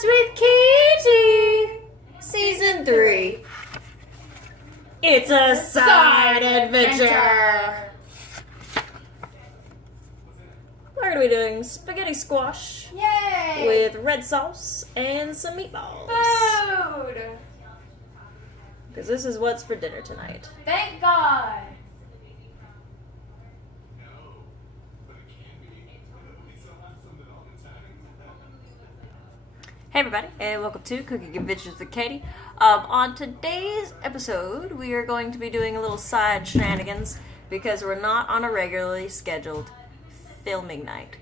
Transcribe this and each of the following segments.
Meatballs with Katie, Season 3. It's a side adventure. We're going to be doing spaghetti squash Yay! with red sauce and some meatballs. Food! Because this is what's for dinner tonight. Thank God! Hey everybody, and welcome to Cooking Adventures with Katie. On today's episode, we are going to be doing a little side shenanigans because we're not on a regularly scheduled filming night.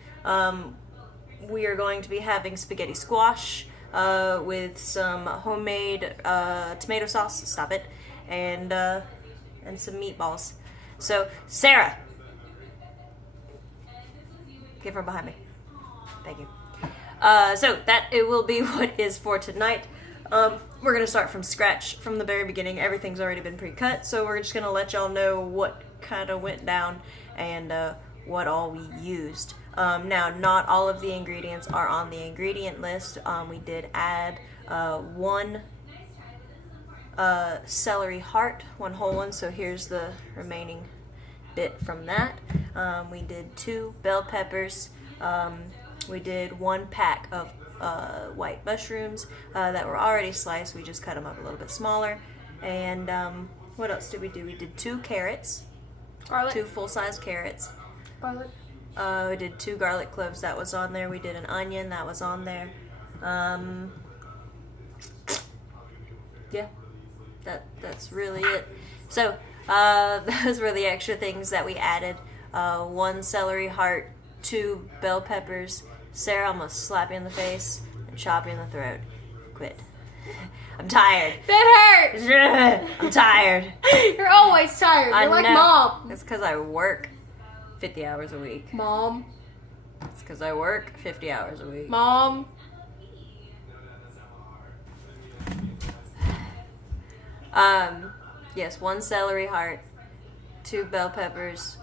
We are going to be having spaghetti squash with some homemade tomato sauce, stop it, and some meatballs. So, Sarah, get from behind me. Thank you. So that it will be what is for tonight. We're going to start from scratch from the very beginning. Everything's already been pre-cut, so we're just going to let y'all know what kind of went down and what all we used. Now, not all of the ingredients are on the ingredient list. We did add one celery heart, one whole one, so here's the remaining bit from that. We did 2 bell peppers. We did 1 pack of white mushrooms that were already sliced. We just cut them up a little bit smaller. And what else did we do? We did 2 carrots. Garlic. 2 full-size carrots. Garlic. We did 2 garlic cloves. That was on there. We did an onion. That was on there. Yeah. That's really it. So those were the extra things that we added. 1 celery heart, 2 bell peppers. Sarah, I'm gonna slap you in the face and chop you in the throat. Quit. I'm tired. That hurts! I'm tired. You're always tired. You're like know. Mom. It's because I work 50 hours a week. Mom. It's because I work 50 hours a week. Mom. Yes, 1 celery heart, 2 bell peppers,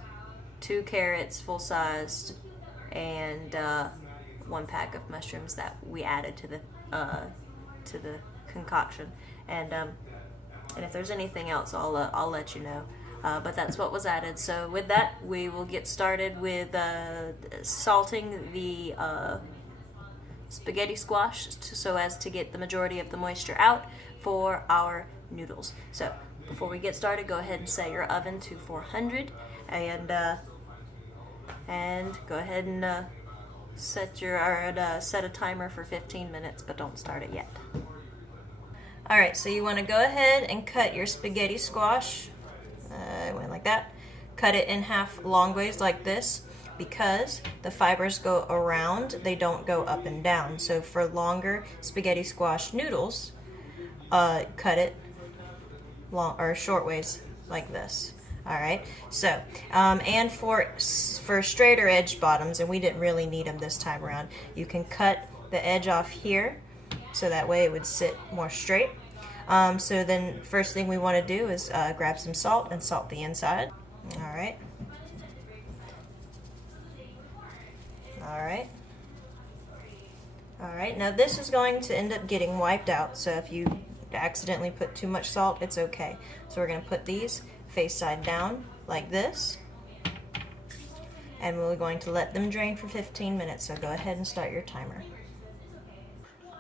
2 carrots full-sized, and 1 pack of mushrooms that we added to the concoction. And if there's anything else, I'll let you know. But that's what was added. So with that, we will get started with salting the spaghetti squash so as to get the majority of the moisture out for our noodles. So before we get started, go ahead and set your oven to 400 and go ahead and set a timer for 15 minutes, but don't start it yet. Alright, so you want to go ahead and cut your spaghetti squash. It went like that. Cut it in half long ways like this because the fibers go around, they don't go up and down. So for longer spaghetti squash noodles, cut it long or short ways like this. Alright, so, and for straighter edge bottoms, and we didn't really need them this time around, you can cut the edge off here, so that way it would sit more straight. So then, first thing we want to do is grab some salt and salt the inside. Alright. Alright. Alright, now this is going to end up getting wiped out, so if you accidentally put too much salt, it's okay. So we're going to put these face side down like this, and we're going to let them drain for 15 minutes, so go ahead and start your timer.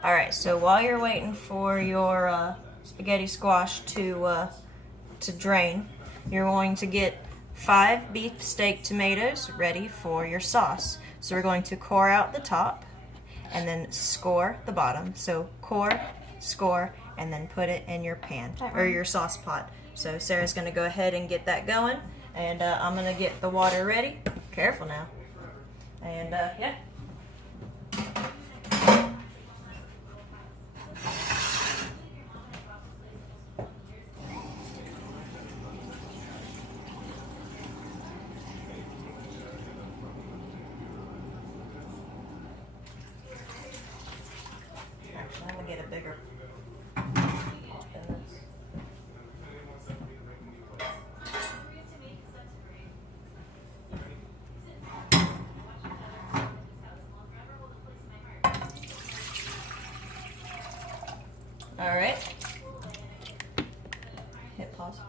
Alright, so while you're waiting for your spaghetti squash to drain, you're going to get 5 beefsteak tomatoes ready for your sauce. So we're going to core out the top and then score the bottom. So core, score, and then put it in your pan or your sauce pot. So Sarah's going to go ahead and get that going, and I'm going to get the water ready. Careful now. And yeah. Actually, I'm going to get a bigger pot than this. All right. Hit pause.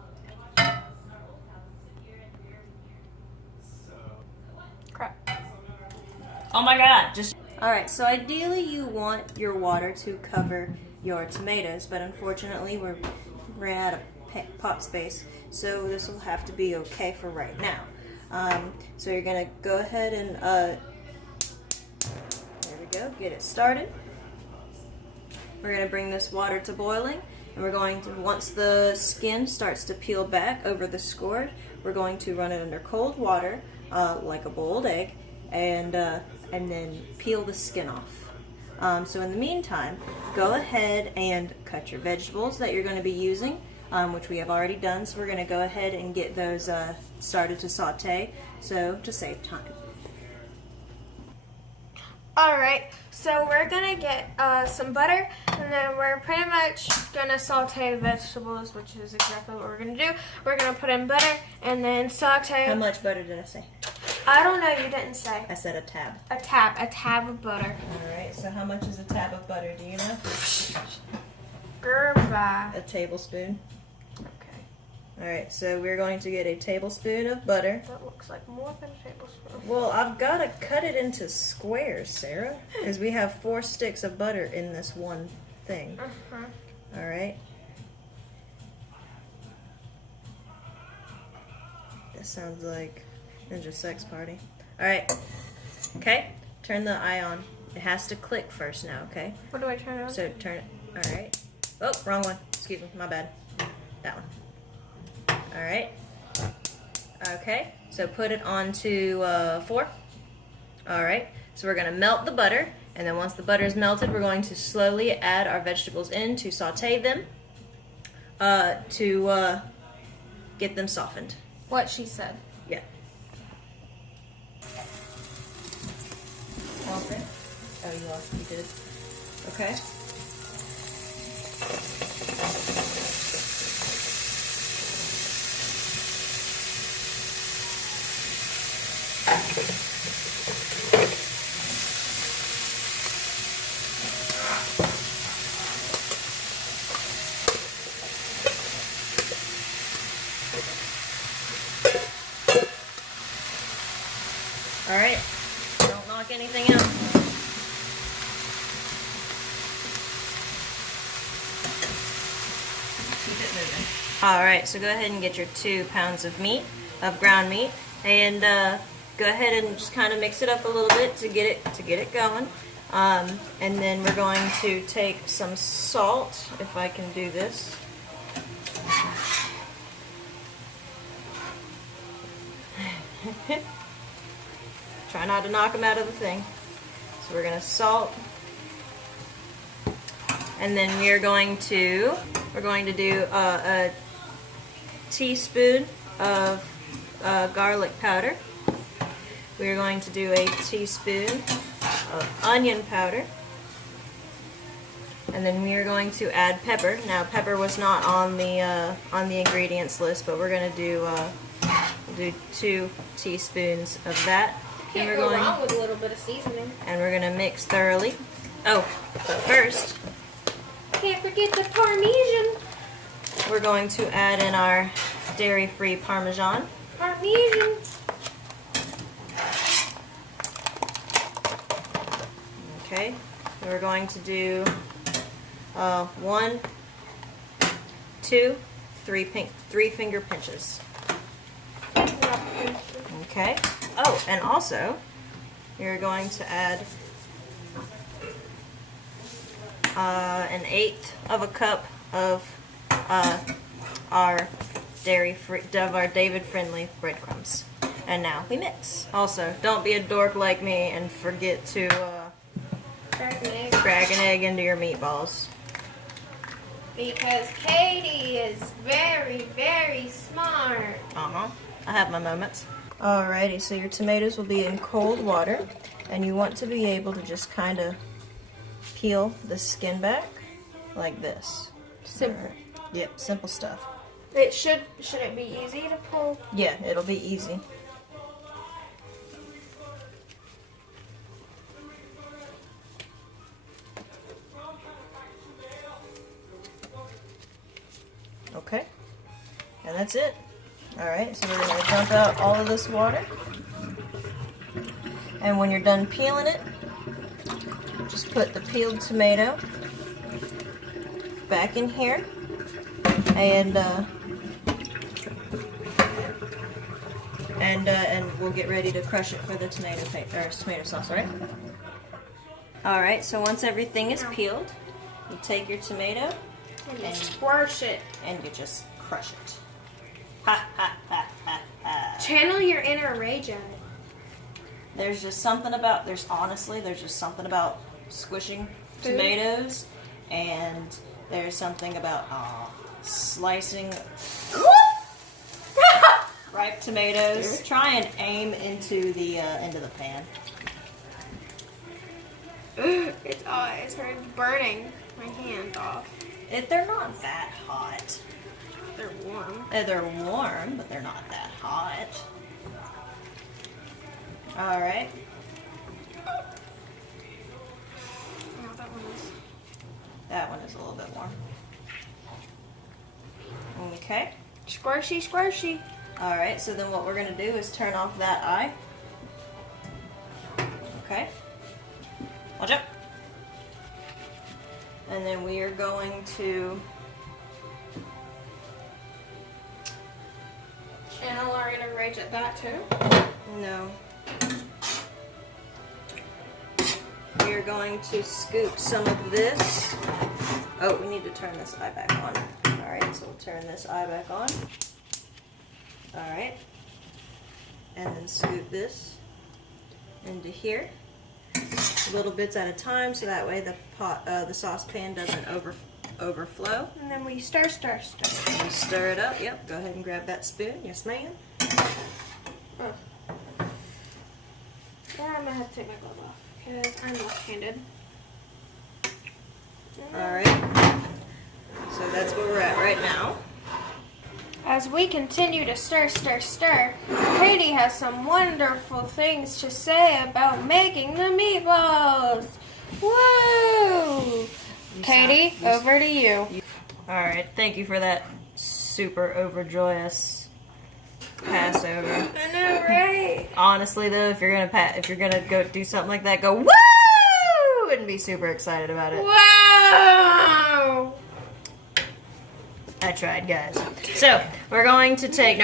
Crap. Oh my God! All right. So ideally, you want your water to cover your tomatoes, but unfortunately, we ran out of pop space, so this will have to be okay for right now. So you're gonna go ahead and there we go. Get it started. We're gonna bring this water to boiling, and we're going to, once the skin starts to peel back over the scored, we're going to run it under cold water, like a boiled egg, and then peel the skin off. So in the meantime, go ahead and cut your vegetables that you're going to be using, which we have already done. So we're going to go ahead and get those started to saute, so to save time. Alright, so we're gonna get some butter, and then we're pretty much gonna saute the vegetables, which is exactly what we're gonna do. We're gonna put in butter and then saute. How much butter did I say? I don't know, you didn't say. I said a tab. A tab of butter. Alright, so how much is a tab of butter, do you know? Goodbye. A tablespoon. Okay. Alright, so we're going to get a tablespoon of butter. That looks like more than a tablespoon. Well, I've got to cut it into squares, Sarah, because we have 4 sticks of butter in this one thing. Alright. That sounds like Ninja Sex Party. Alright. Okay, turn the eye on. It has to click first now, okay? What do I turn on? So turn it. Alright. Oh, wrong one. Excuse me, my bad. That one. Alright. Okay, so put it on to 4. Alright, so we're going to melt the butter, and then once the butter is melted, we're going to slowly add our vegetables in to saute them to get them softened. What she said. Yeah. Okay. Oh, you lost. You did. Okay. All right. Don't knock anything out. Keep it moving. All right. So go ahead and get your 2 pounds of meat, of ground meat, and go ahead and just kind of mix it up a little bit to get it going. And then we're going to take some salt, if I can do this. Try not to knock them out of the thing. So we're going to salt. And then we're going to do a teaspoon of garlic powder. We're going to do a teaspoon of onion powder. And then we are going to add pepper. Now pepper was not on the ingredients list, but we're going to do 2 teaspoons of that. Can't go wrong with a little bit of seasoning. And we're going to mix thoroughly. Oh, but first, can't forget the Parmesan. We're going to add in our dairy-free Parmesan. Parmesan. Okay, we're going to do 1, 2, 3 finger pinches. Okay. Oh, and also, you're going to add 1/8 of a cup of our David Friendly breadcrumbs. And now we mix. Also, don't be a dork like me and forget to crack an egg into your meatballs. Because Katie is very, very smart. I have my moments. Alrighty, so your tomatoes will be in cold water, and you want to be able to just kind of peel the skin back like this. Simple. Yep, simple stuff. Should it be easy to pull? Yeah, it'll be easy. that's it. Alright, so we're going to dump out all of this water. And when you're done peeling it, just put the peeled tomato back in here. And we'll get ready to crush it for the tomato sauce, alright? Alright, so once everything is peeled, you take your tomato and squash it. And you just crush it. Ha ha ha ha ha. Channel your inner rage at it. There's just something about, there's just something about squishing tomatoes, and there's something about slicing ripe tomatoes. Try and aim into the pan. It's burning my hand off. They're not that hot. They're warm. They're warm, but they're not that hot. All right. Oh, That one is a little bit warm. Okay. Squishy, squishy. All right. So then what we're gonna do is turn off that eye. Okay. Watch out. And then we are going to channel our inner rage at that too. No. We are going to scoop some of this. Oh, we need to turn this eye back on. Alright, so we'll turn this eye back on. Alright. And then scoop this into here. Little bits at a time, so that way the saucepan doesn't overflow. And then we stir. And we stir it up. Yep, go ahead and grab that spoon. Yes, ma'am. Oh. Yeah, I'm gonna have to take my glove off because I'm left-handed. Alright. So that's where we're at right now. As we continue to stir, Katie has some wonderful things to say about making the meatballs. Woo! Katie, over to you. Alright, thank you for that super overjoyous Passover. I know, right? Honestly though, if you're gonna go do something like that, go woo! And be super excited about it. Wow! I tried, guys. So, we're going to take,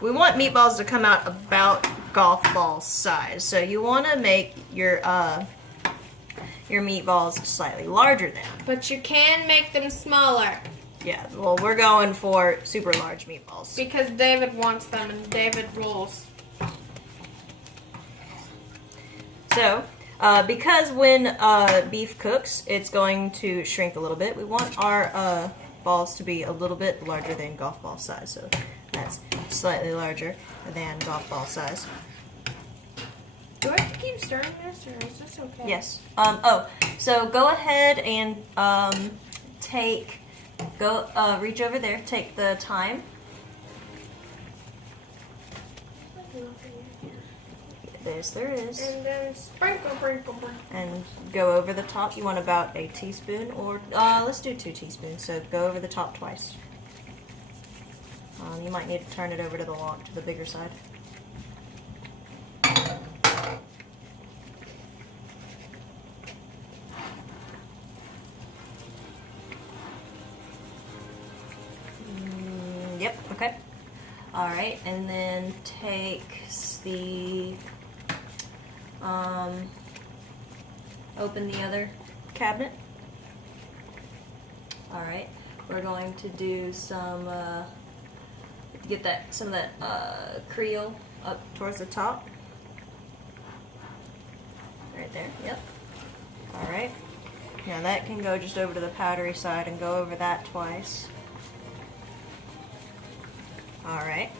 we want meatballs to come out about golf ball size. So you want to make your meatballs slightly larger than. But you can make them smaller. Yeah, well, we're going for super large meatballs. Because David wants them and David rules. So, because when beef cooks, it's going to shrink a little bit, we want our balls to be a little bit larger than golf ball size. So that's slightly larger than golf ball size. Do I have to keep stirring this, or is this okay? Yes. So go ahead and reach over there, take the thyme. Yes, there is. And then sprinkle. And go over the top. You want about a teaspoon, or let's do 2 teaspoons. So go over the top twice. You might need to turn it over to the bigger side. Yep. Okay. All right, and then take the. Open the other cabinet. Alright, we're going to do some, some of that Creole up towards the top. Right there, yep. Alright, now that can go just over to the powdery side and go over that twice. Alright.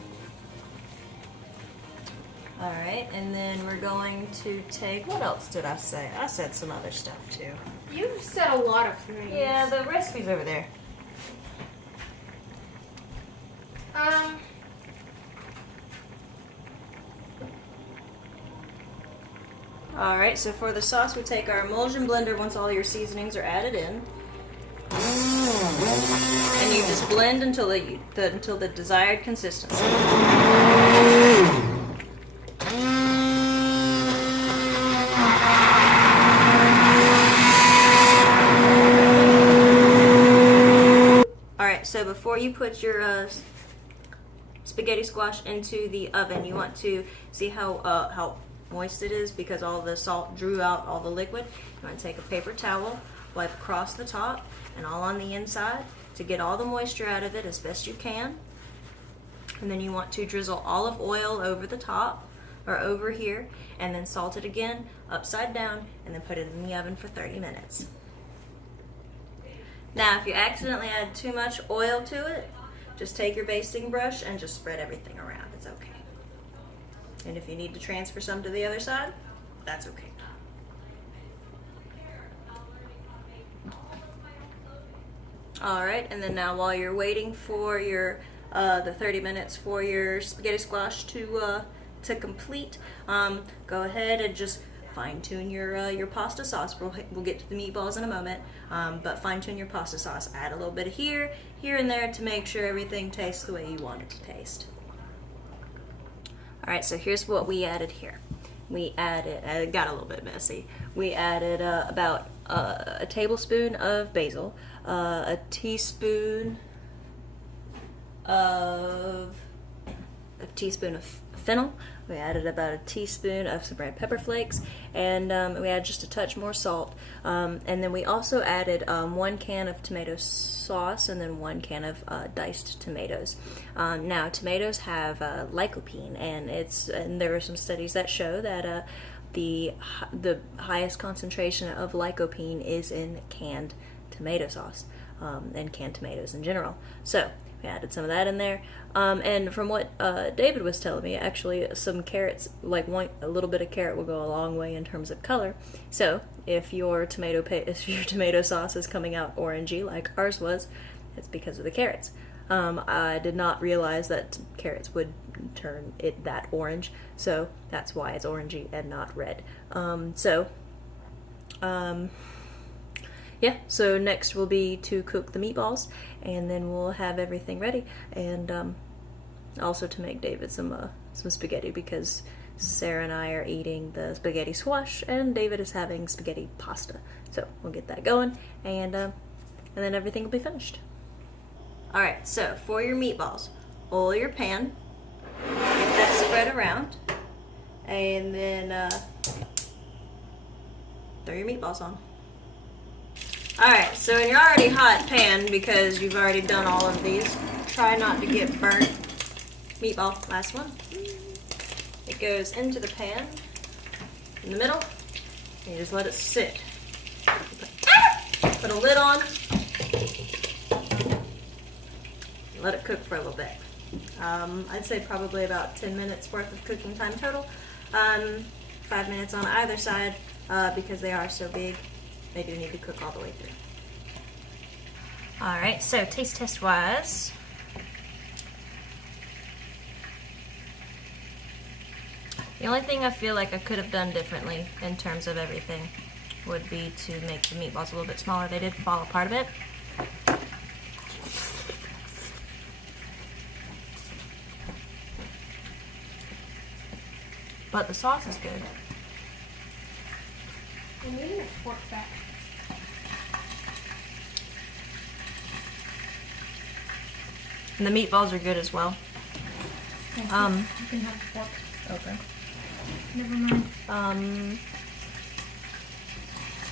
Alright, and then we're going to take, what else did I say? I said some other stuff too. You've said a lot of things. Yeah, the recipe's over there. Alright, so for the sauce we take our emulsion blender once all your seasonings are added in. And you just blend until the desired consistency. Alright, so before you put your spaghetti squash into the oven, you want to see how moist it is because all the salt drew out all the liquid. You want to take a paper towel, wipe across the top and all on the inside to get all the moisture out of it as best you can. And then you want to drizzle olive oil over the top or over here and then salt it again upside down and then put it in the oven for 30 minutes. Now if you accidentally add too much oil to it, just take your basting brush and just spread everything around. It's okay. And if you need to transfer some to the other side, that's okay. Alright, and then now while you're waiting for your the 30 minutes for your spaghetti squash to complete, go ahead and just fine-tune your pasta sauce. We'll get to the meatballs in a moment, but fine-tune your pasta sauce. Add a little bit of here and there to make sure everything tastes the way you want it to taste. Alright, so here's what we added here. We added, it got a little bit messy, we added about a tablespoon of basil, a teaspoon of fennel. We added about a teaspoon of some red pepper flakes, and we added just a touch more salt. And then we also added 1 can of tomato sauce and then 1 can of diced tomatoes. Now, tomatoes have lycopene, and there are some studies that show that the highest concentration of lycopene is in canned tomato sauce and canned tomatoes in general. So we added some of that in there, and from what David was telling me, actually some carrots, like a little bit of carrot will go a long way in terms of color. So if your tomato sauce is coming out orangey like ours was, it's because of the carrots. I did not realize that carrots would turn it that orange, so that's why it's orangey and not red. Yeah, so next will be to cook the meatballs, and then we'll have everything ready, and also to make David some spaghetti, because Sarah and I are eating the spaghetti squash and David is having spaghetti pasta. So we'll get that going, and then everything will be finished. Alright, so for your meatballs, oil your pan, get that spread around, and then throw your meatballs on. Alright, so in your already hot pan, because you've already done all of these, try not to get burnt. Meatball, last one. It goes into the pan, in the middle, and you just let it sit. Put a lid on, let it cook for a little bit. I'd say probably about 10 minutes worth of cooking time total. 5 minutes on either side, because they are so big. They do need to cook all the way through. Alright, so taste test wise. The only thing I feel like I could have done differently in terms of everything would be to make the meatballs a little bit smaller. They did fall apart a bit. But the sauce is good. I need a fork back. And the meatballs are good as well. You can have the fork. Okay. Never mind.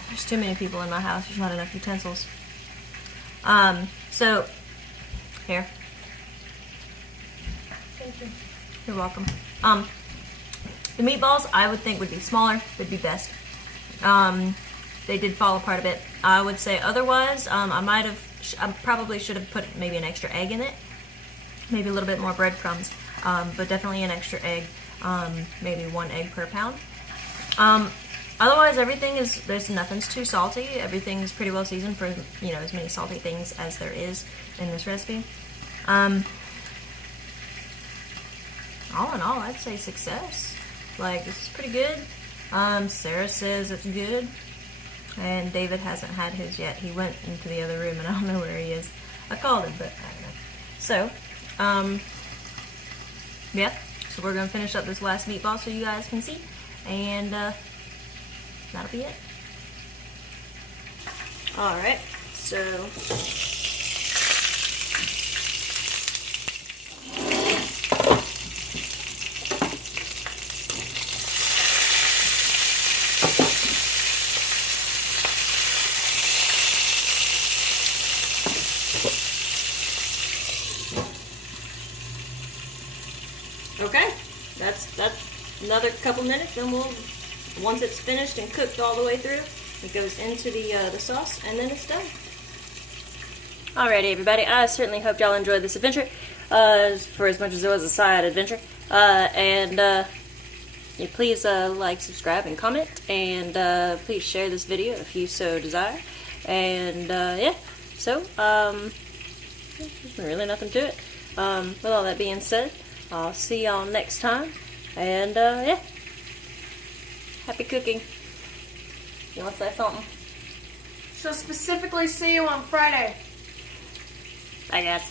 There's too many people in my house. There's not enough utensils. So, here. Thank you. You're welcome. The meatballs I would think would be smaller, would be best. They did fall apart a bit. I would say otherwise, I probably should have put maybe an extra egg in it. Maybe a little bit more breadcrumbs, but definitely an extra egg. Maybe 1 egg per pound. Otherwise, nothing's too salty. Everything's pretty well seasoned for, as many salty things as there is in this recipe. All in all, I'd say success. Like, this is pretty good. Sarah says it's good. And David hasn't had his yet. He went into the other room and I don't know where he is. I called him, but I don't know. So, yeah. So we're going to finish up this last meatball so you guys can see. And that'll be it. Alright, so okay, that's another couple minutes, then once it's finished and cooked all the way through, it goes into the sauce, and then it's done. Alrighty, everybody, I certainly hope y'all enjoyed this adventure, for as much as it was a side adventure, yeah, please like, subscribe, and comment, and please share this video if you so desire, and yeah, so, there's really nothing to it. With all that being said, I'll see y'all next time, and yeah, happy cooking. You want to say something? She'll specifically see you on Friday. Bye, guys.